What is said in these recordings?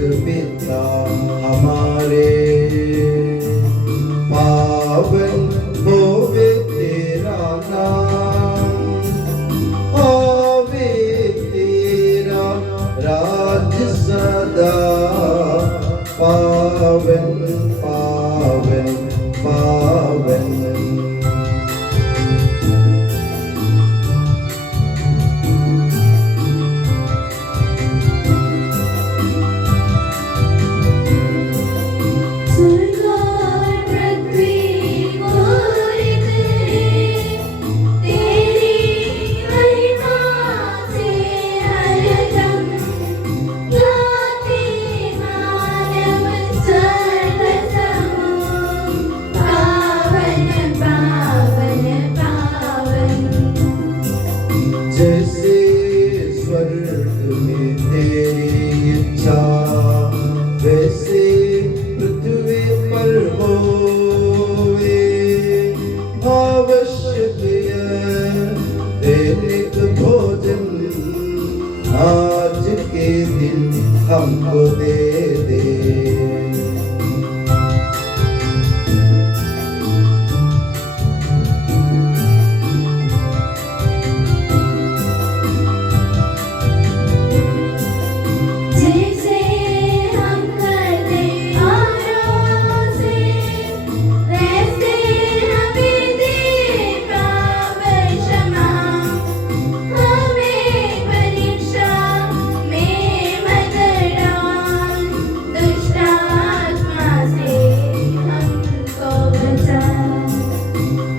पिता हमारे, पावन होवे तेरा नाम, होवे तेरा राज सदा, पावन पावन पावन। जैसे स्वर्ग में तेरी इच्छा, वैसे पृथ्वी पर होवे, आवश्यक दैनिक भोजन आज के दिन हमको दे दे।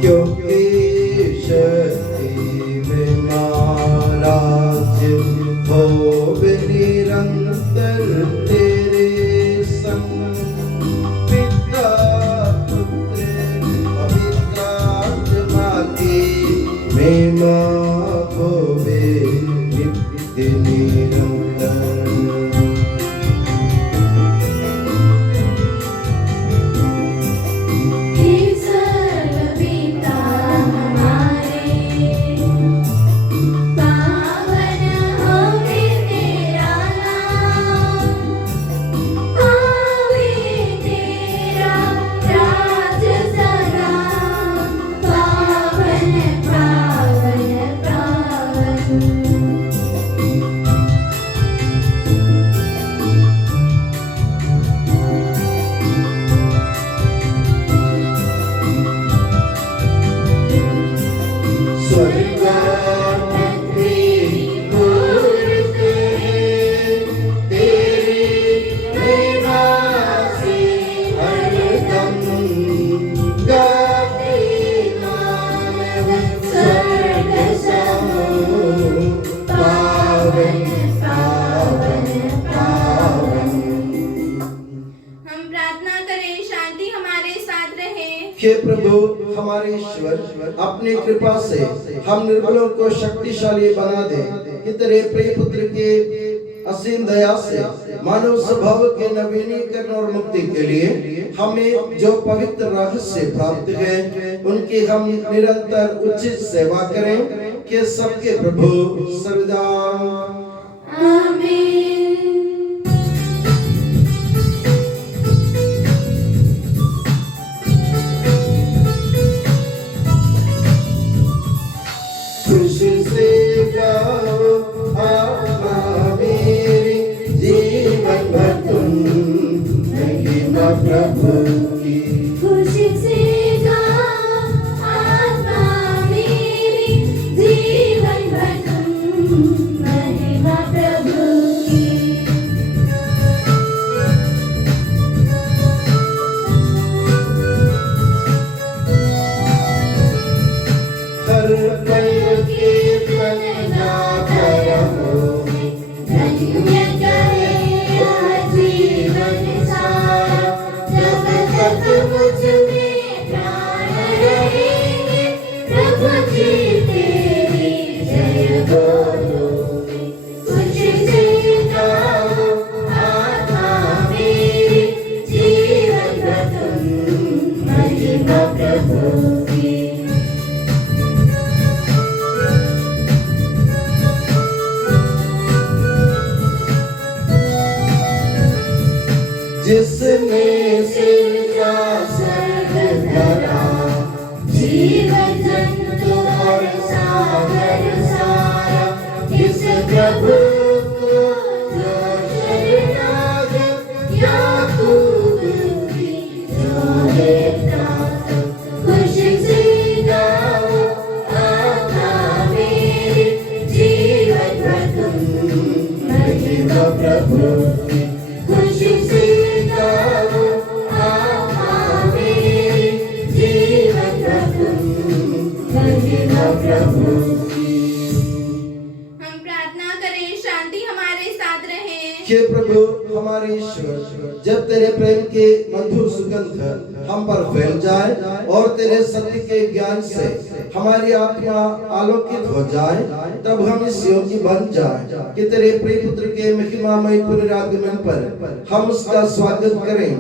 क्योंकि शक्ति में महाराज होवे निरंतर तेरे संग, पिता पुत्र पवित्र आत्मा की महिमा होवे नित्य निरंतर। स्वर्ग पृथ्वी मूर्त है तेरी महिमा से हरदम गाते मानव स्वर्ग समूह, पावन पावन पावन। हम प्रार्थना करें, शांति हमारे साथ रहे। हे प्रभु हमारे ईश्वर, अपनी कृपा से हम निर्बलों को शक्तिशाली बना दे, कि तेरे प्रिय पुत्र के असीम दया से मानव स्वभाव के नवीनीकरण और मुक्ति के लिए हमें जो पवित्र रहस्य प्राप्त है, उनकी हम निरंतर उचित सेवा करें, कि सबके प्रभु सर्वदा आमीन। खुशी से गाओ आत्मा मेरी, जीवन भर तुम महिमा प्रभु की। खुशी से गाओ आत्मा मेरी, जीवन भर तुम महिमा प्रभु की। हर पल कीर्तन गाकर होवे, धन्य करे जीवन सारा, जब तक मुझ में प्राण रहेंगे, प्रभु जी तेरी जय बोलोगे। खुशी से गाओ आत्मा मेरी, जीवन भर तुम महिमा प्रभु की। प्रभु की। हम प्रार्थना करें शांति हमारे साथ रहे। हे प्रभु हमारे ईश्वर, जब तेरे प्रेम के मधुर सुगंध हम पर फैल जाए और तेरे सत्य के ज्ञान से हमारी आत्मा आलोकित हो जाए, तब हम इस योग्य बन जाए कि तेरे प्रिय पुत्र के महिमामय पुनरागमन पर हम उसका स्वागत करें।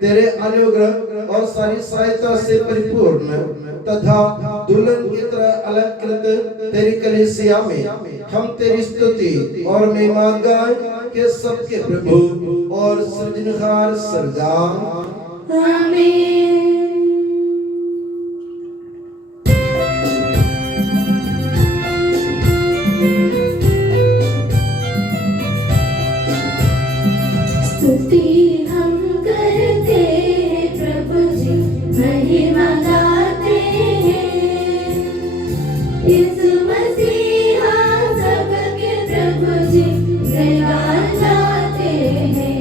तेरे अनुग्रह और सारी सहायता से परिपूर्ण तथा दुल्हन की तरह अलंकृत तेरी कलीसिया में हम तेरी स्तुति और महिमा गाएं के सबके प्रभु और सृजनहार सरदार। आमीन। स्तुति हम करते हैं प्रभु जी, महिमा गाते हैं। यीशु मसीहा सबके प्रभु जी, जयगान गाते हैं।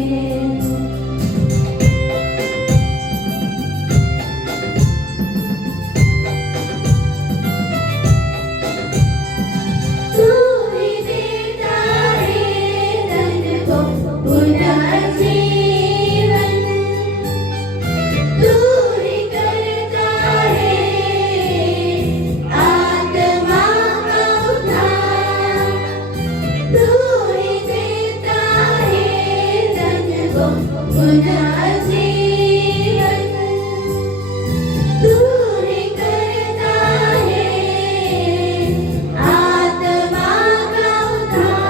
तू ही देता है धन को पुनर्जीवन, तू ही करता है आत्मा का उद्धार, तू ही देता है धन को पुनर्जीवन, तू ही करता है आत्मा का उद्धार।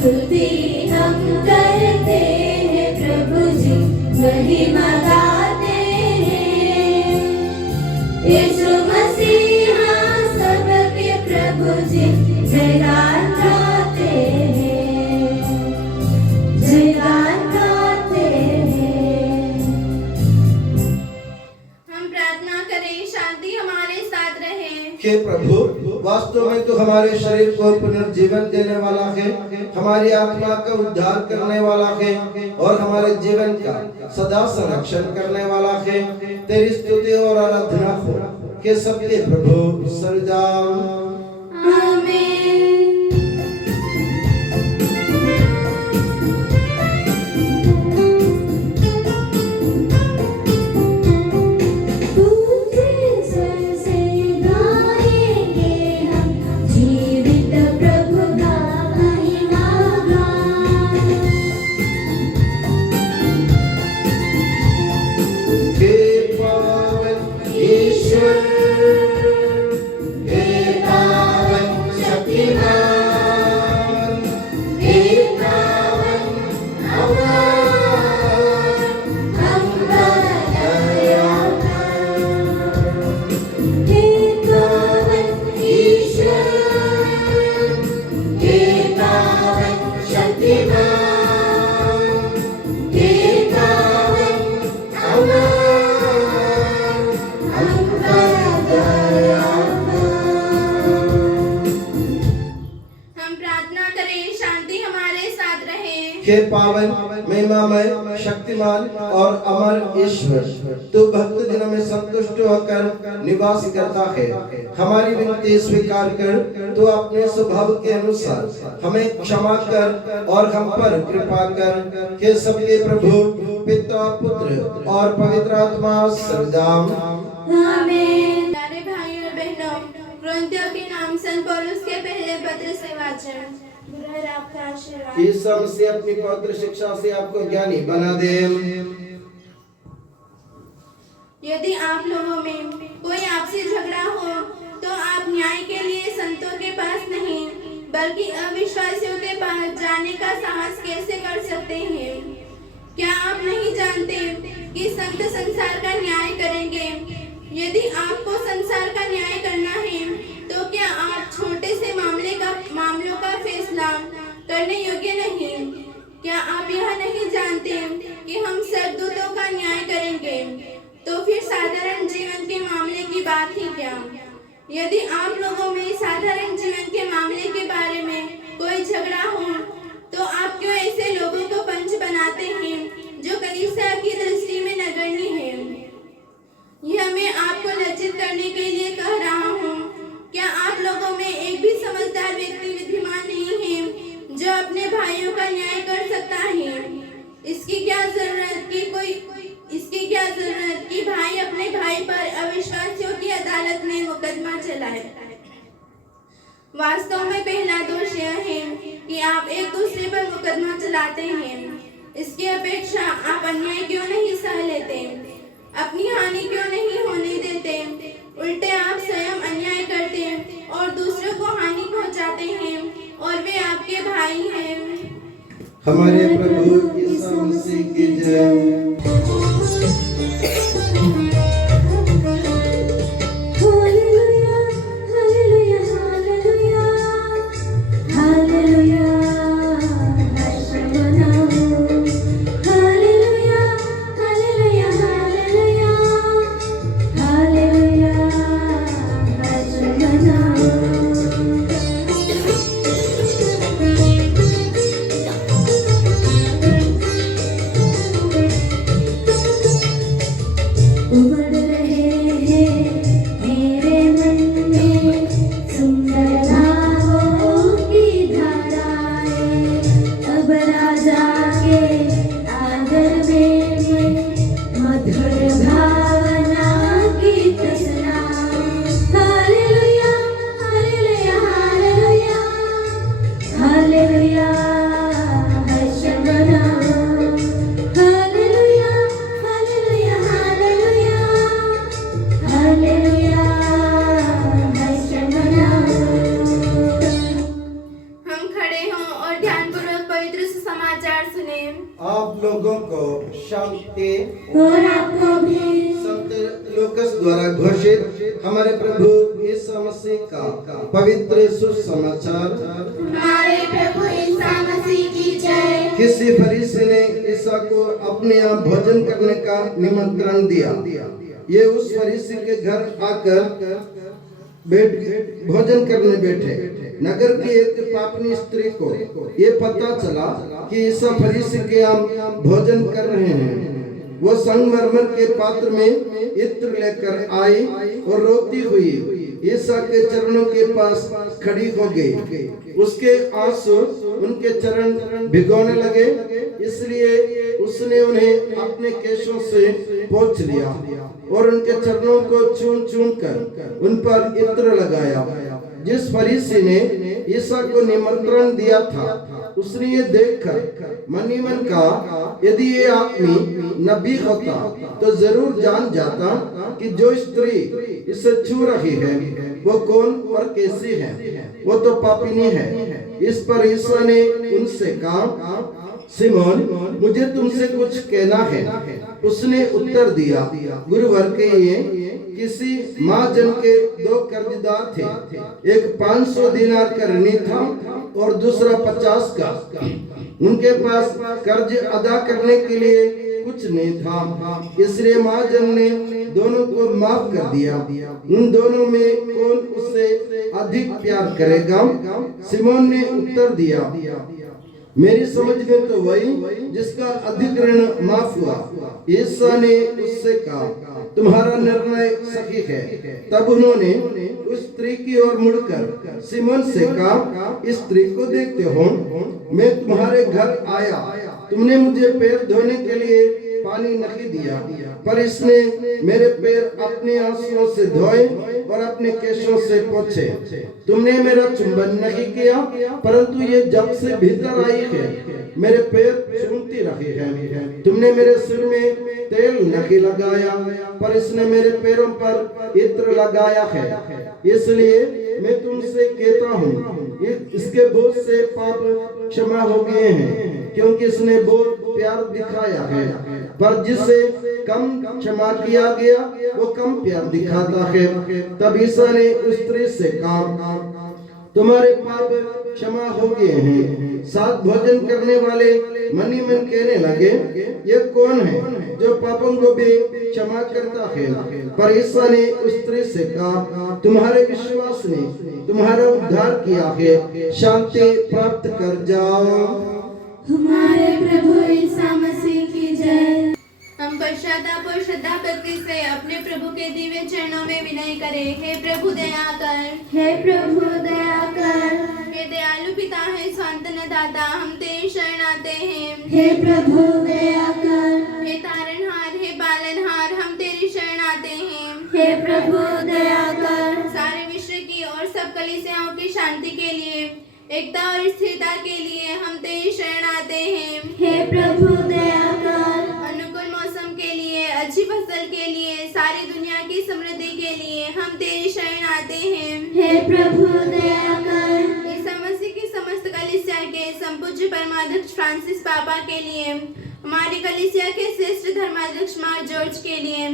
स्तुति हम करते हैं प्रभु जी, महिमा गाते हैं। यीशु मसीहा सबके प्रभु जी, जयगान गाते हैं, जयगान गाते हैं। हम प्रार्थना करें शांति हमारे साथ रहे। हे प्रभु, वास्तव में तो हमारे शरीर को पुनर्जीवन देने वाला है, हमारी आत्मा का उद्धार करने वाला है और हमारे जीवन का सदा संरक्षण करने वाला है। तेरी स्तुति और आराधना हो कि सबके प्रभु सरदार। आमीन। तुझे स्वर से गाएंगे हम, जीवित प्रभु का महिमा गान। हे पावन ईश्वर, हे पावन शक्तिमान, हे पावन अमर, हम दयावान। हे पावन ईश्वर, हे पावन शक्तिमान, हे पावन अमर, हम दयावान। हम प्रार्थना करें शांति हमारे साथ रहे। हे पावन महिमामय शक्तिमान और अमर ईश्वर, तू भक्त दिनों में संतुष्ट होकर निवास करता है। हमारी विनती स्वीकार कर तू अपने स्वभाव के अनुसार हमें क्षमा कर और हम पर कृपा कर। हे सबके प्रभु पिता पुत्र और पवित्र आत्मा सरदाम। आमीन। प्यारे भाइयों और बहनों, कुरिन्थियों के नाम संत पौलुस के पहले पत्र से वाचन। गुरु आपका आशीर्वाद। ईसा मसीह अपनी पवित्र शिक्षा से आपको ज्ञानी बना दे। यदि आप लोगों में कोई आपसी झगड़ा हो तो आप न्याय के लिए संतों के पास नहीं बल्कि अविश्वासियों के पास जाने का साहस कैसे कर सकते हैं? क्या आप नहीं जानते कि संत संसार का न्याय करेंगे? यदि आपको संसार का न्याय करना है तो क्या आप छोटे से मामलों का फैसला करने योग्य नहीं? क्या आप यह नहीं जानते कि हम सरदूतों का न्याय करेंगे? तो फिर साधारण जीवन के मामले की बात ही क्या? यदि आप लोगों में साधारण जीवन के मामले के बारे में कोई झगड़ा हो तो आप क्यों ऐसे लोगों को पंच बनाते हैं जो कलीसिया की दृष्टि में नगण्य है? यह मैं आपको लज्जित करने के लिए कह रहा हूँ। क्या भी समझदार व्यक्ति विद्यमान नहीं है जो अपने भाइयों का न्याय कर सकता है। इसकी क्या जरूरत कि भाई अपने भाई पर अविश्वासियों की अदालत में मुकदमा चलाए। वास्तव में पहला दोष यह है कि आप एक दूसरे पर मुकदमा चलाते हैं। इसकी अपेक्षा आप अन्याय क्यों नहीं सह लेते, अपनी हानि क्यों नहीं होने देते। उल्टे आप स्वयं अन्याय करते और दूसरों को हानि पहुंचाते हैं, और वे आपके भाई हैं। हमारे प्रभु यीशु मसीह की जय। आप लोगों को शांति और आपको भी। संत लूकास द्वारा घोषित हमारे प्रभु यीशु मसीह का पवित्र सुसमाचार। हमारे प्रभु यीशु मसीह की जय। किसी फरीसी ने ईसा को अपने यहाँ भोजन करने का निमंत्रण दिया। ये उस फरीसी के घर आकर भोजन करने बैठे। नगर की एक पापनी स्त्री को ये पता चला कि ईसा फरीसी के यहाँ भोजन कर रहे हैं। वो संगमरमर के पात्र में इत्र लेकर आई और रोती हुई ईसा के चरणों के पास खड़ी हो गई। उसके आंसू उनके चरण भिगोने लगे, इसलिए उसने उन्हें अपने केशों से पोंछ लिया और उनके चरणों को चूम चूम कर उन पर इत्र लगाया। जिस फरीसी ने ईसा को निमंत्रण दिया था, उसने ये देखकर मन ही मन कहा, यदि ये आदमी नबी होता तो जरूर जान जाता कि जो स्त्री इसे छू रही है वो कौन और कैसी है, वो तो पापिनी है। इस पर ईसा ने उनसे कहा, सिमोन, मुझे तुमसे कुछ कहना है। उसने उत्तर दिया, गुरुवर के ये किसी महाजन के दो कर्जदार थे, एक 500 दिनार का ऋणी था और दूसरा 50 का। उनके पास कर्ज अदा करने के लिए कुछ नहीं था, इसलिए महाजन ने दोनों को माफ कर दिया। उन दोनों में कौन उससे अधिक प्यार करेगा? सिमोन ने उत्तर दिया, मेरी समझ में तो वही जिसका अधिक ऋण माफ हुआ। ईसा ने उससे कहा, तुम्हारा निर्णय सही है। तब उन्होंने उस स्त्री की ओर मुड़कर सिमोन से कहा, इस स्त्री को देखते हो, मैं तुम्हारे घर आया, तुमने मुझे पैर धोने के लिए पानी नहीं दिया, पर इसने मेरे पैर अपने आंसुओं से धोए और अपने केशों से पोंछे। तुमने मेरा चुंबन नहीं किया, परंतु ये जब से भीतर आई है मेरे पैर चूमती रही है। तुमने मेरे सिर में तेल नहीं लगाया, पर इसने मेरे पैरों पर इत्र लगाया है। इसलिए मैं तुमसे कहता हूँ, इसके बोझ से पाप क्षमा हो गए हैं, क्योंकि इसने बहुत प्यार दिखाया है। पर जिसे कम क्षमा किया गया वो कम प्यार दिखाता है। तब ईसा ने उस स्त्री से कहा, तुम्हारे पाप क्षमा हो गए हैं। साथ भोजन करने वाले मन ही मन कहने लगे, ये कौन है जो पापों को भी क्षमा करता है? पर ईसा ने उस स्त्री से कहा, तुम्हारे विश्वास ने तुम्हारा उद्धार किया है, शांति प्राप्त कर जाओ। हमारे प्रभु यीशु मसीह की जय। हम पश्चाताप और श्रद्धा भक्ति से अपने प्रभु के दिव्य चरणों में विनय करें। हे प्रभु दया कर, हे प्रभु दया कर। दाता हम तेरी शरण आते हैं। हे प्रभु दया कर। हे तारनहार, हे पालनहार, हम तेरी शरण आते हैं। हे प्रभु दया कर। सारे विश्व की और सब कलीसियाओं की शांति के लिए, एकता और स्थिरता के लिए हम तेरी शरण आते हैं। हे प्रभु दया कर। अनुकूल मौसम के लिए, अच्छी फसल के लिए, सारी दुनिया की समृद्धि के लिए हम तेरी शरण आते हैं। हे प्रभु दया कर। ईसा मसीह की समस्त कलीसिया के संपूज्य परमाध्यक्ष फ्रांसिस पापा के लिए, हमारी कलीसिया के श्रेष्ठ धर्माध्यक्ष मार जॉर्ज के लिए,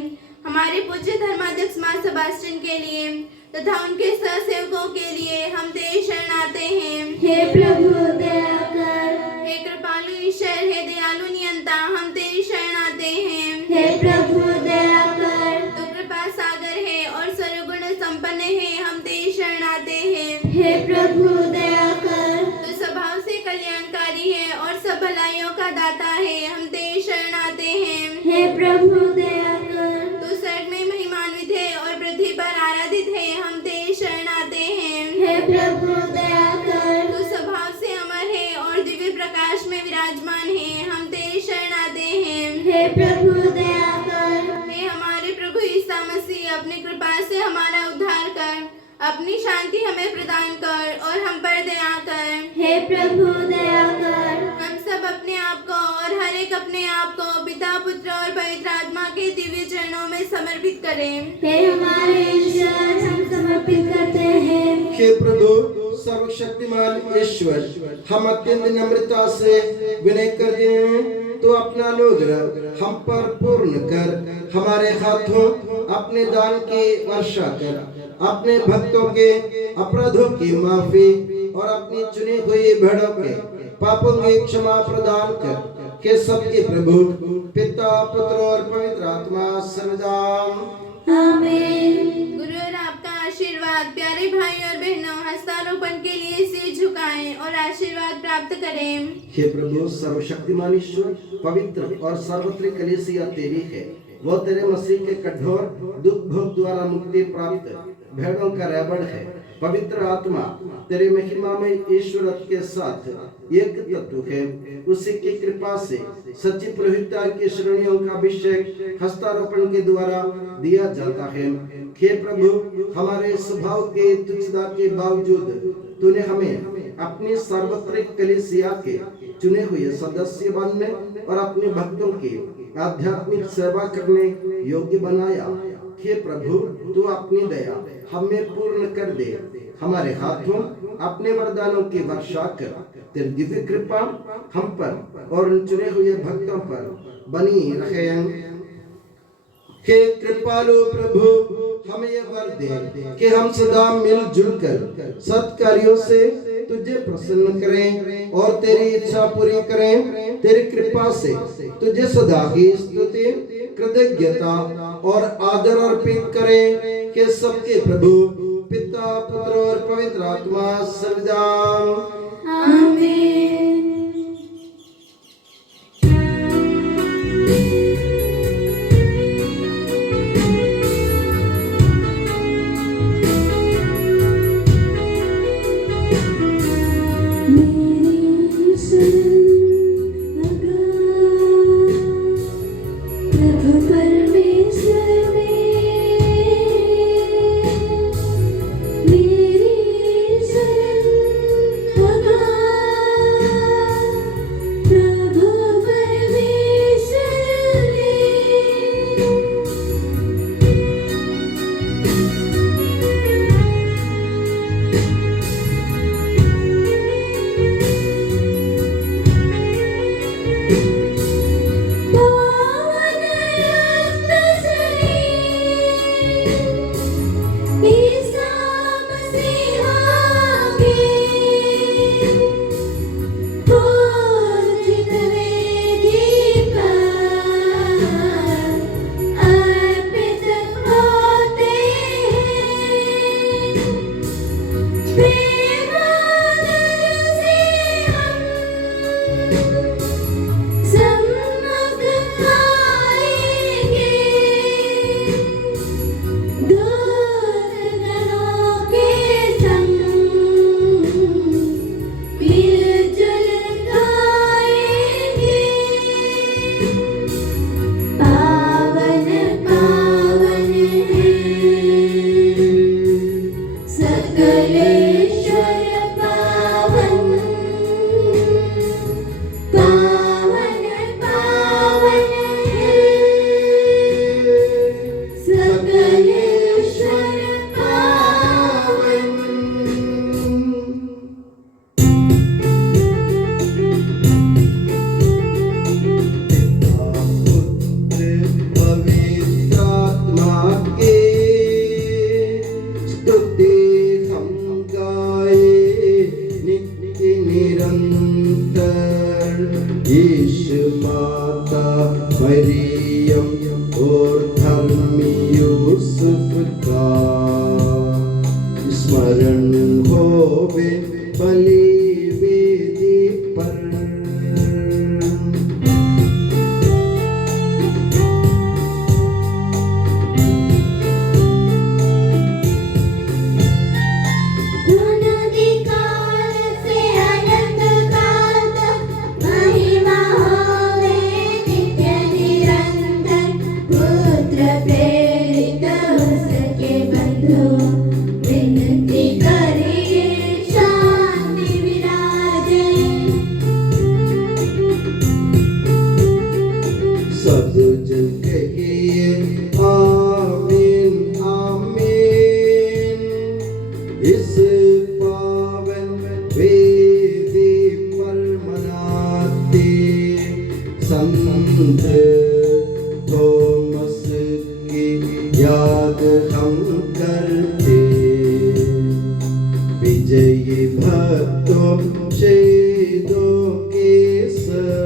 हमारे पूज्य धर्माध्यक्ष मार सेबास्टियन के लिए तथा उनके सहसेवकों के लिए हम तेरी शरण आते हैं। हे प्रभु दया कर। हे कृपालु ईश्वर, हे दयालु नियंता, हम तेरी शरण आते हैं। हे प्रभु दया कर। तू कृपा सागर है और सर्वगुण संपन्न है, हम तेरी शरण आते हैं। हे प्रभु दया कर। तू स्वभाव से कल्याणकारी है और सब भलाइयों का दाता है, हम तेरी शरण आते हैं। हे प्रभु दया कर। तू स्वर्ग में महिमान्वित है और पृथ्वी पर आराधित है, हम तेरी शरण आते हैं। हे प्रभु दया कर। तू स्वभाव से अमर है और दिव्य प्रकाश में विराजमान है, हम तेरी शरण आते हैं। हे प्रभु दया कर। हे हमारे प्रभु ईसा मसीह, अपनी कृपा से हमारा उद्धार कर, अपनी शांति हमें प्रदान कर और हम पर दया कर। हे प्रभु दया कर। हम सब अपने आप को और हर एक अपने आप को पिता, पुत्र और पवित्र आत्मा के दिव्य चरणों में समर्पित करें। हे हमारे ईश्वर, हम समर्पित करते हैं। हे प्रभु सर्वशक्तिमान ईश्वर, हम अत्यंत नम्रता से विनय करते हैं, तो अपना अनुग्रह हम पर पूर्ण कर, हमारे हाथों अपने दान की वर्षा कर, अपने भक्तों के अपराधों की माफी और अपनी चुनी हुई भेड़ों के पापों की क्षमा प्रदान कर। के सबके प्रभु पिता, पुत्र और पवित्र आत्मा सर्वदा आमीन। गुरु और आपका आशीर्वाद। प्यारे भाई और बहनों, हस्तारोपण के लिए सिर झुकाएं और आशीर्वाद प्राप्त करें। हे प्रभु सर्वशक्तिमान ईश्वर, पवित्र और सार्वत्रिक कलीसिया तेरी है, वो तेरे मसीह के कठोर दुख भोग द्वारा मुक्ति प्राप्त भेड़ों का रैबड़ है। पवित्र आत्मा तेरे महिमामय ईश्वरत्व के साथ एक तत्व है, उसी की कृपा से सच्ची प्रभुता की श्रेणियों का अभिषेक हस्तारोपण के द्वारा दिया जाता है। हे प्रभु, हमारे स्वभाव के तुच्छता के बावजूद तूने हमें अपनी सार्वत्रिक कलीसिया के चुने हुए सदस्य बनने और अपने भक्तों की आध्यात्मिक सेवा करने योग्य बनाया। हे प्रभु, तू अपनी दया हमें पूर्ण कर दे, हमारे हाथों अपने वरदानों की वर्षा कर। तेरी दिव्य कृपा हम पर और उन चुने हुए भक्तों पर बनी रहे। हे कृपालु प्रभु, हमें यह वर दे कि हम सदा मिलजुल कर सत्कार्यों से तुझे प्रसन्न करें और तेरी इच्छा पूरी करें। तेरी कृपा से तुझे सदा ही स्तुति, कृतज्ञता और आदर अर्पित करें। कि सबके प्रभु पिता, पुत्र और पवित्र आत्मा सर्वदा आमीन। मेरी मरियम और धर्मी यूसुफ का स्मरण होवे बलि वेदी पर। सब जन कहिए आमीन आमीन। इस पावन वेदी पर मनाते संत थॉमस की याद हम करते। विजयी भक्तों शहीदों के संग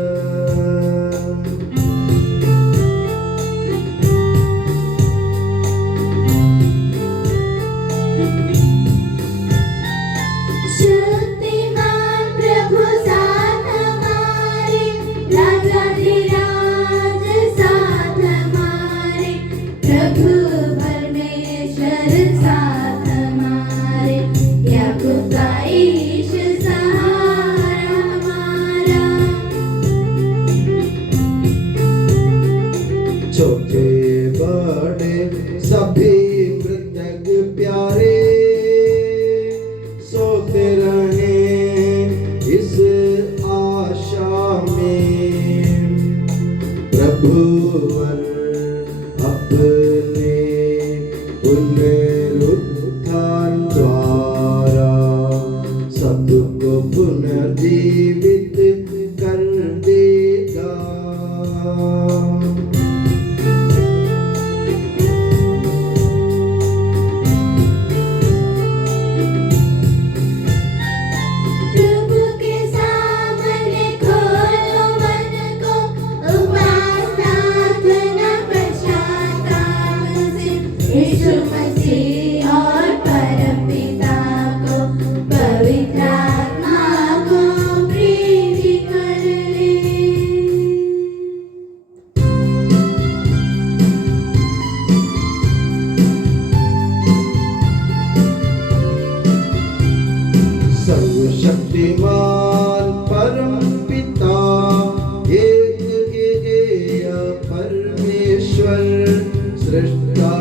शक्तिमान प्रभु साथ हमारे, राजाधिराज साथ हमारे, प्रभु परमेश्वर साथ हमारे, याकूब का ईश सहारा हमारा। छोटे बड़े सभी मृतक प्यारे सोते रहे इस आशा में। प्रभुवर अपने पुनरुत्थान द्वारा सबको पुनर्जीवित कर देगा। प्रभु के सामने खोलो मन को, उपासना प्रार्थना पश्चाताप से, यीशु मसीह और परमपिता को, पवित्र आत्मा को प्रीति कर ले। सर्वशक्तिमान परम पिता एक परमेश्वर सृष्टा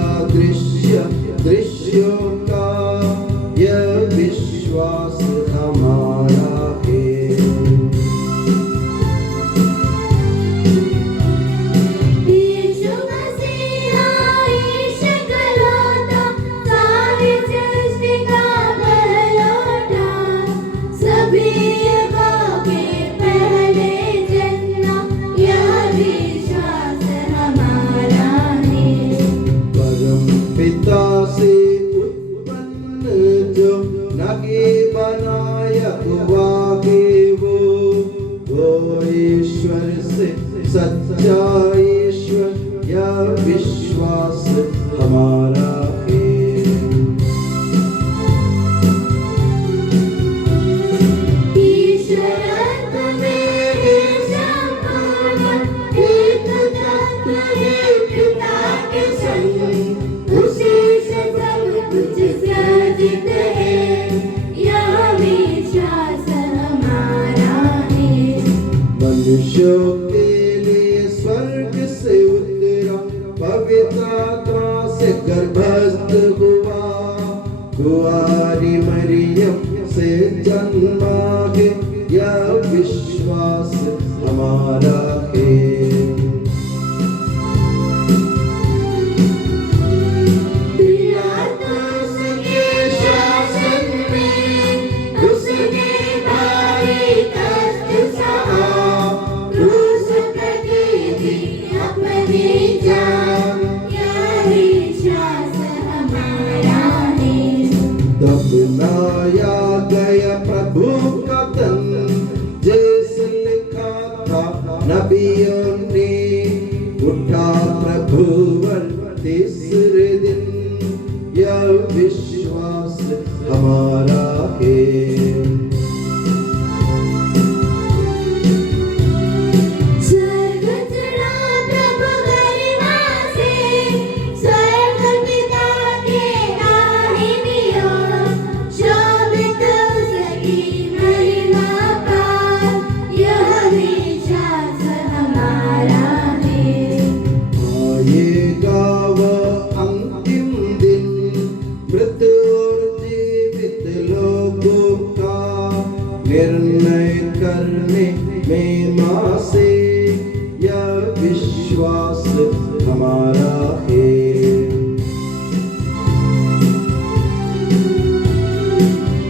दृश्यों का यह विश्वास हमारा है। यीशु मसीह ईश कलौता, सारी सृष्टि का पहलौठा, सभी युगों के पहले जन्मा, यह विश्वास हमारा है। परम पिता से उत्पन्न जो नगे बनाया हुआ के वो ईश्वर से सच्चा ईश्वर, यह विश्वास हमारा है। ईश्वरत्व में संपूर्ण, एक तत्व है पिता के संग, उसी से सब कुछ सृजित है, यह विश्वास हमारा है। मनुष्यों के लिए स्वर्ग से उतरा, पवित्र आत्मा से गर्भस्थ हुआ, कुंवारी मरियम से जन्मा है, यह विश्वास हमारा है। पिलातुस के शासन में उसने भारी कष्ट सहा, क्रूस पर दे दी अपनी जान, यह विश्वास हमारा है। दफनाया गया प्रभु का तन, जैसे लिखा था नबियों ने, प्रभुवर तीसरे दिन यह विश्वास हमारा है। निर्णय करने में मां से यह विश्वास हमारा है।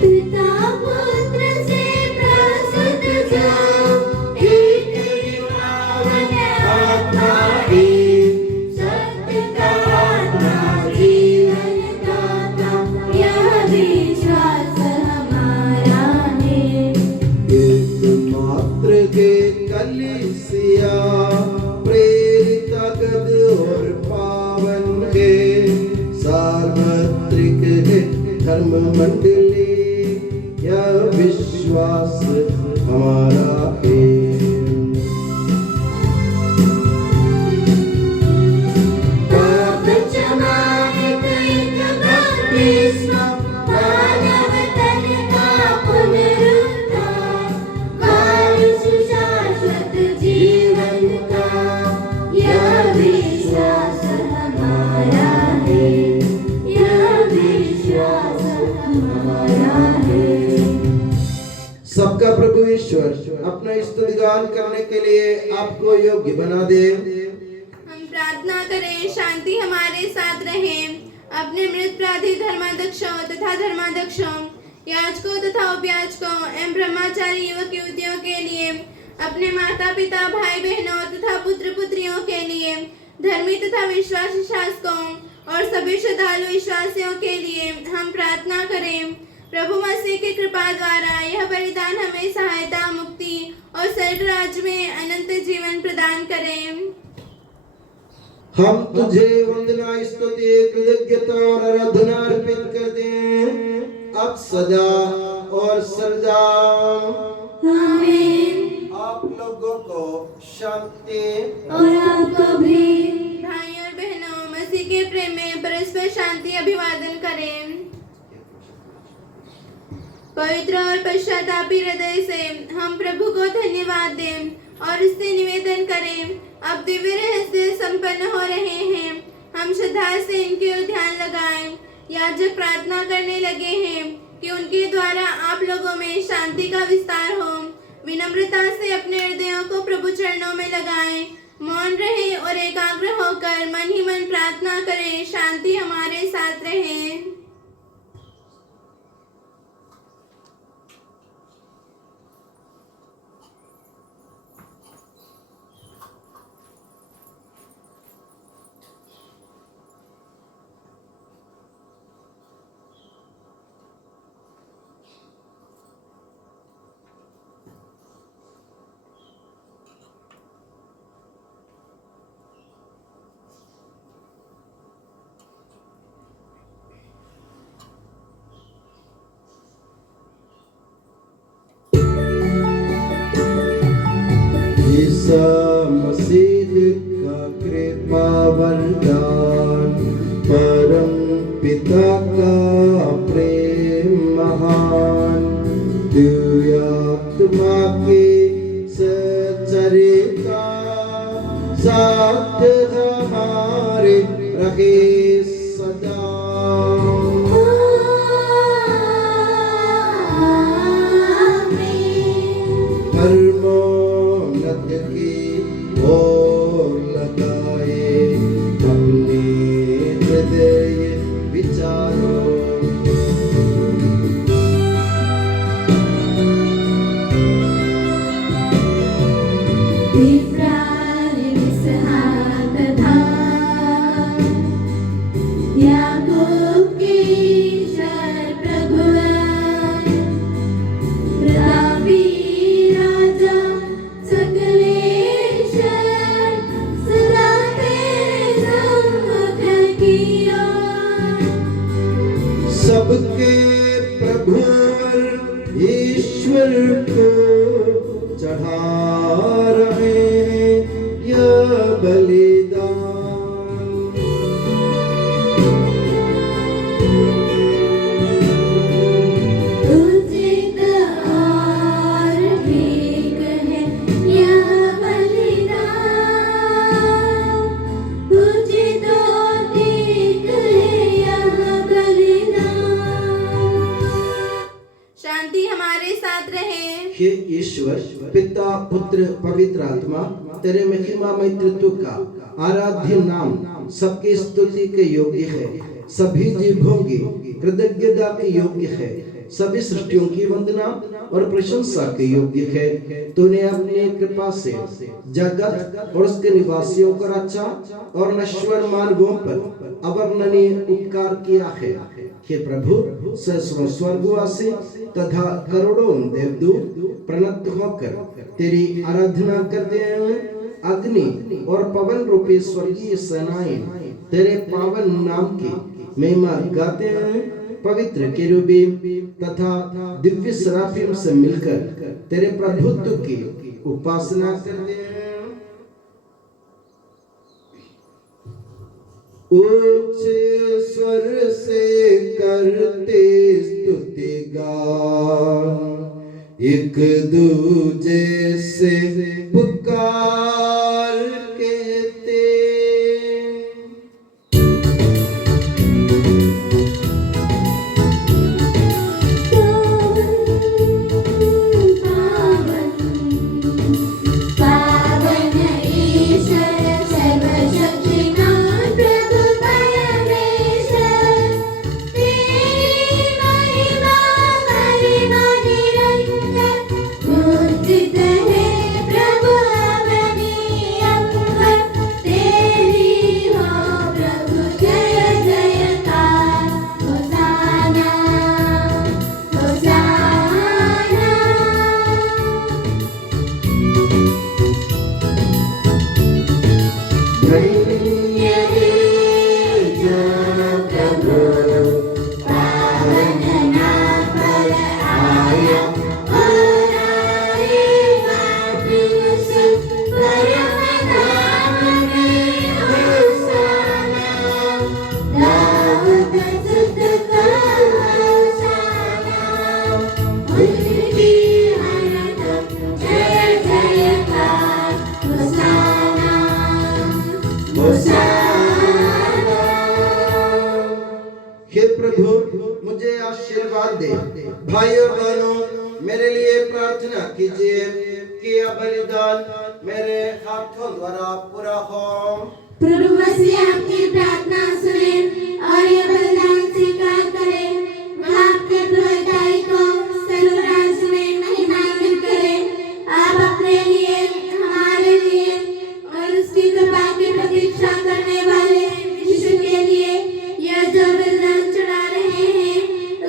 पिता पुत्र से प्रसूत जो एक पावन आत्मा है, सत्य का आत्मा जीवन दाता, यह विश्वास हमारा है। एकमात्र के कलीसिया प्रेरित गद और पावन है, सार्वत्रिक है धर्म मंडली, यह विश्वास हमारा है। पाप क्षमानित एक बपतिस्मा, मानव तन का पुनरुत्थान, वारिस शाश्वत जीवन का, यह विश्वास हमारा है, यह विश्वास हमारा है। सबका प्रभु ईश्वर अपना स्तुतिगान करने के लिए आपको योग्य बना दे। हम प्रार्थना करें, शांति हमारे साथ रहे। अपने मृत अपराधी धर्माध्यक्षों तथा धर्माध्यक्षों, याजकों तथा उपयाजकों एवं ब्रह्मचारी युवक युवतियों के लिए, अपने माता पिता भाई बहनों तथा पुत्र पुत्रियों के लिए, धर्मी तथा विश्वासी शासकों और सभी श्रद्धालु विश्वासियों के लिए हम प्रार्थना करें। प्रभु मसीह की कृपा द्वारा यह बलिदान हमें सहायता, मुक्ति और स्वर्ग राज्य में अनंत जीवन प्रदान करें। हम तुझे वंदना, स्तुति, कृतज्ञता और आराधना अर्पित करते हैं अब सदा और सर्वदा। आमीन। आप लोगों को शांति। और आपको भी। भाई और बहनों, मसीह के प्रेम में परस्पर शांति अभिवादन करें। पवित्र और पश्चातापी हृदय से हम प्रभु को धन्यवाद दें और उससे निवेदन करें, अब दिव्य रहस्य संपन्न हो रहे हैं, हम श्रद्धा से इनके ओर ध्यान लगाएं। याजक प्रार्थना करने लगे हैं कि उनके द्वारा आप लोगों में शांति का विस्तार हो। विनम्रता से अपने हृदयों को प्रभु चरणों में लगाएं, मौन रहे और एकाग्र होकर मन ही मन प्रार्थना करें, शांति हमारे साथ रहे। ईसा मसीह का कृपा वरदान, परम पिता का प्रेम महान, दिव्य आत्मा के सचरिता साथ हमारे रहे सदा। परमोन्नत की ओर लगाए अपने हृदय विचारों। इब्राहिम, इसहाक तथा याकूब के ईश्वर प्रभु, प्रतापी राजा ईश्वर को चढ़ा रहे हैं यह बलिदान। उचित और ठीक है यह बलिदान, उचित और ठीक है यह बलिदान। शांति हमारे साथ रहे। हे ईश्वर पिता पुत्र पवित्र आत्मा, तेरे महिमामय तत्व का आराध्य नाम सबकी स्तुति के योग्य है, सभी जीवों की कृतज्ञता के योग्य है, सभी सृष्टियों की वंदना और प्रशंसा के योग्य है। तूने अपनी कृपा से जगत और उसके निवासियों को रचा और नश्वर मार्गों पर अवर्णनीय उपकार किया है। हे प्रभु, सहस्रों स्वर्गवासी तथा करोड़ों देवदूत प्रणत होकर तेरी आराधना करते हैं। अग्नि और पवन रूपी स्वर्गीय सेनाएं तेरे पावन नाम की महिमा गाते हैं। पवित्र केरूबीम तथा दिव्य सराफीम से मिलकर तेरे प्रभुत्व की उपासना करते हैं। ऊंचे स्वर से करते स्तुति गान, एक दूजे से पुकार कहते। पावन ईश्वर सर्वशक्तिमान प्रभु परमेश्वर, तेरी महिमा निरंतर पूजित है प्रभु अवनीयम है। तेरी हो प्रभु जय जयकार, होसाना होसाना। धन्य है जो प्रभु पावन नाम पर आया, और आएगा फिर से परम नाम में होसाना। दाऊद सुत का होसाना, उनकी हरदम जय जयकार, होसाना होसाना। हे प्रभु, मुझे आशीर्वाद दे। भाइयों बहनों, मेरे लिए प्रार्थना कीजिए कि यह बलिदान मेरे हाथों द्वारा पूरा हो। प्रभु मसीह आपकी प्रार्थना सुने और यह बलिदान स्वीकार करे। वह आपके प्रभुताई को सर्वराज में महिमान्वित करे। आप अपने लिए, हमारे लिए और उसकी कृपा की प्रतीक्षा करने वाले यीशु के लिए यह जो बलिदान चढ़ा रहे हैं,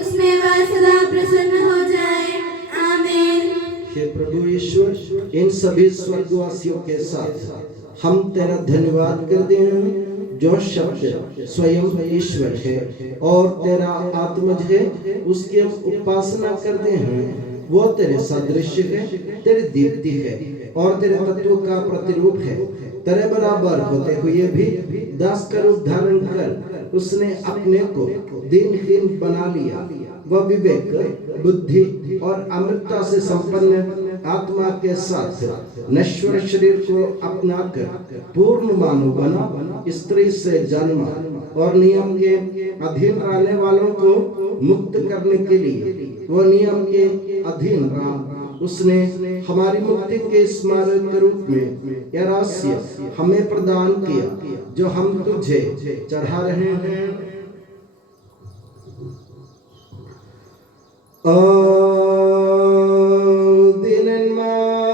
उसमें वह सदा प्रसन्न हो जाए। आमीन। हे प्रभु ईश्वर, इन सभी स्वर्गवासियों के साथ हम तेरा धन्यवाद करते हैं, जो शब्द स्वयं ईश्वर है और तेरा आत्मज है, उसकी उपासना करते हैं। वो तेरे सदृश है, तेरी दीप्ति है और तेरे तत्व का प्रतिरूप है। तेरे बराबर होते हुए भी दास का रूप धारण कर उसने अपने को दीनहीन बना लिया। वह विवेक, बुद्धि और अमृतता से संपन्न आत्मा के साथ नश्वर शरीर को अपनाकर पूर्ण मानव बना, स्त्री से जन्मा और नियम के अधीन रहने वालों को मुक्त करने के लिए वो नियम के अधीन रहा। उसने हमारी मुक्ति के स्मारक के रूप में यह रहस्य हमें प्रदान किया, जो हम तुझे चढ़ा रहे हैं। दिनन्मार